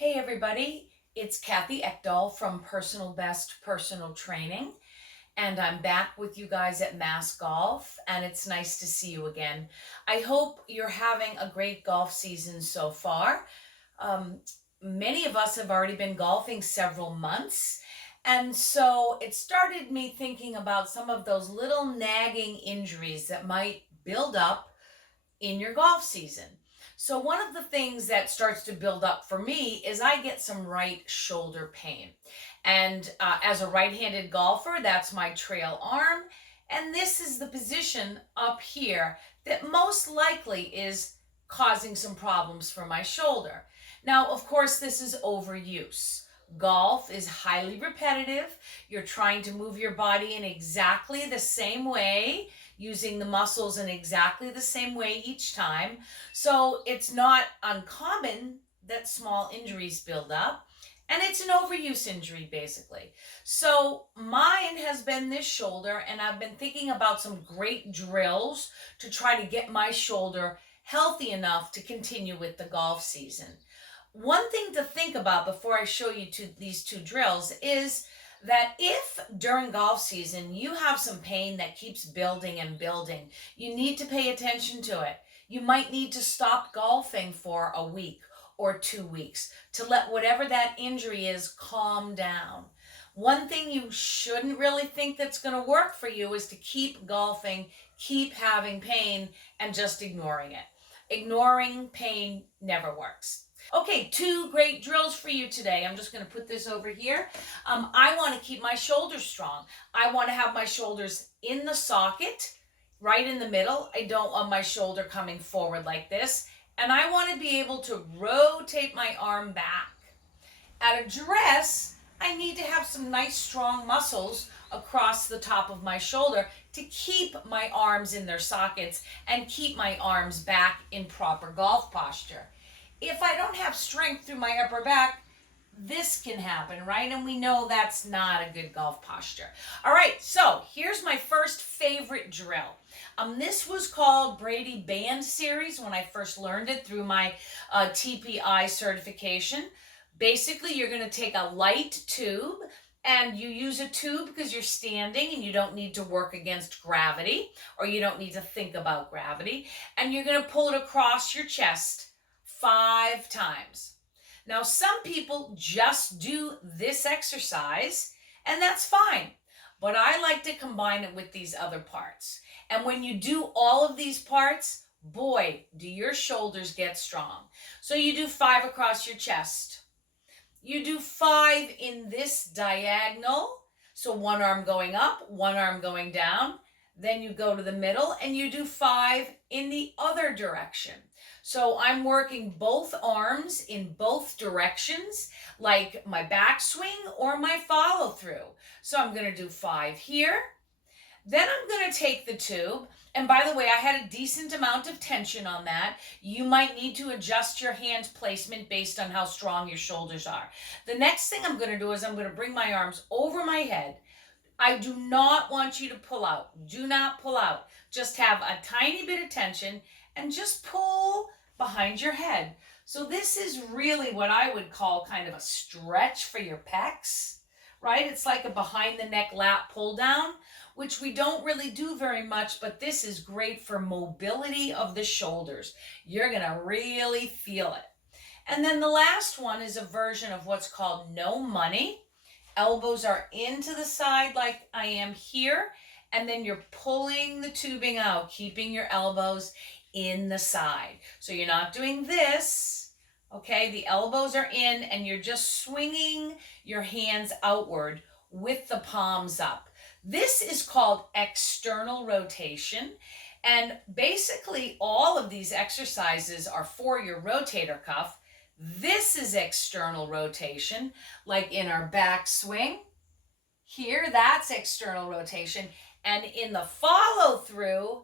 Hey everybody, it's Kathy Ekdahl from Personal Best Personal Training, and I'm back with you guys at Mass Golf, and it's nice to see you again. I hope you're having a great golf season so far. Um, Many of us have already been golfing several months, and so it started me thinking about some of those little nagging injuries that might build up in your golf season. So, one of the things that starts to build up for me is I get some right shoulder pain. And as a right handed golfer, that's my trail arm. And this is the position up here that most likely is causing some problems for my shoulder. Now, of course, this is overuse. Golf is highly repetitive. You're trying to move your body in exactly the same way, using the muscles in exactly the same way each time. So it's not uncommon that small injuries build up. And it's an overuse injury, basically. So mine has been this shoulder, and I've been thinking about some great drills to try to get my shoulder healthy enough to continue with the golf season. One thing to think about before I show you these two drills is that if during golf season you have some pain that keeps building and building, you need to pay attention to it. You might need to stop golfing for a week or 2 weeks to let whatever that injury is calm down. One thing you shouldn't really think that's going to work for you is to keep golfing, keep having pain, and just ignoring it. Ignoring pain never works. Okay, two great drills for you today. I'm just going to put this over here. I want to keep my shoulders strong. I want to have my shoulders in the socket, right in the middle. I don't want my shoulder coming forward like this. And I want to be able to rotate my arm back. At address, I need to have some nice strong muscles across the top of my shoulder to keep my arms in their sockets and keep my arms back in proper golf posture. If I don't have strength through my upper back, this can happen, right? And we know that's not a good golf posture. All right, so here's my first favorite drill. This was called Brady Band Series when I first learned it through my TPI certification. Basically, you're going to take a light tube, and you use a tube because you're standing and you don't need to work against gravity, or you don't need to think about gravity, and you're going to pull it across your chest 5 times. Now, some people just do this exercise, and that's fine. But I like to combine it with these other parts. And when you do all of these parts, boy, do your shoulders get strong. So you do 5 across your chest. You do 5 in this diagonal. So one arm going up, one arm going down. Then you go to the middle and you do 5 in the other direction. So I'm working both arms in both directions, like my backswing or my follow through. So I'm going to do 5 here. Then I'm going to take the tube, and by the way, I had a decent amount of tension on that. You might need to adjust your hand placement based on how strong your shoulders are. The next thing I'm going to do is I'm going to bring my arms over my head. I do not want you to pull out. Do not pull out. Just have a tiny bit of tension and just pull behind your head. So this is really what I would call kind of a stretch for your pecs, right? It's like a behind the neck lat pull down, which we don't really do very much, but this is great for mobility of the shoulders. You're going to really feel it. And then the last one is a version of what's called no money. Elbows are into the side like I am here, and then you're pulling the tubing out, keeping your elbows in the side. So you're not doing this, okay? The elbows are in, and you're just swinging your hands outward with the palms up. This is called external rotation, and basically all of these exercises are for your rotator cuff. This is external rotation, like in our back swing. Here, that's external rotation. And in the follow through,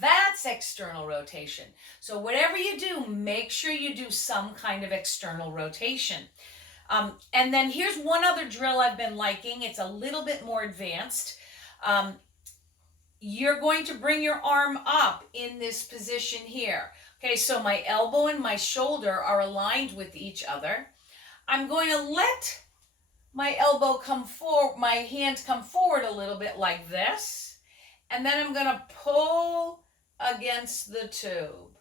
that's external rotation. So whatever you do, make sure you do some kind of external rotation. And then here's one other drill I've been liking. It's a little bit more advanced. You're going to bring your arm up in this position here. Okay, so my elbow and my shoulder are aligned with each other. I'm going to let my elbow come forward, my hand come forward a little bit like this. And then I'm going to pull against the tube.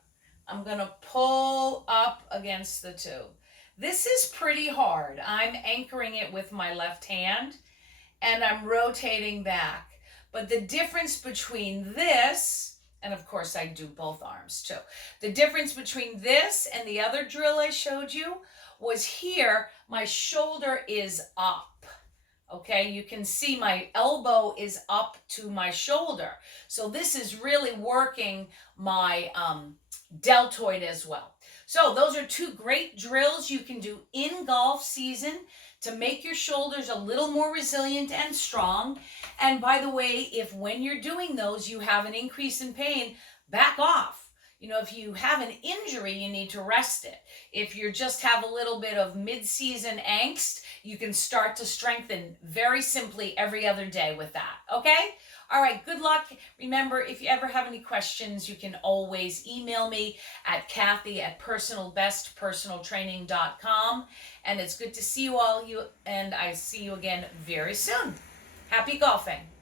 I'm going to pull up against the tube. This is pretty hard. I'm anchoring it with my left hand and I'm rotating back. But the difference between this, and of course I do both arms too. The difference between this and the other drill I showed you was here, my shoulder is up. Okay, you can see my elbow is up to my shoulder. So this is really working my deltoid as well. So those are two great drills you can do in golf season to make your shoulders a little more resilient and strong. And by the way, if when you're doing those you have an increase in pain, back off. You know, if you have an injury, you need to rest it. If you just have a little bit of mid-season angst, you can start to strengthen very simply every other day with that, okay? All right, good luck. Remember, if you ever have any questions, you can always email me at Kathy@personalbestpersonaltraining.com. And it's good to see you all, and I see you again very soon. Happy golfing.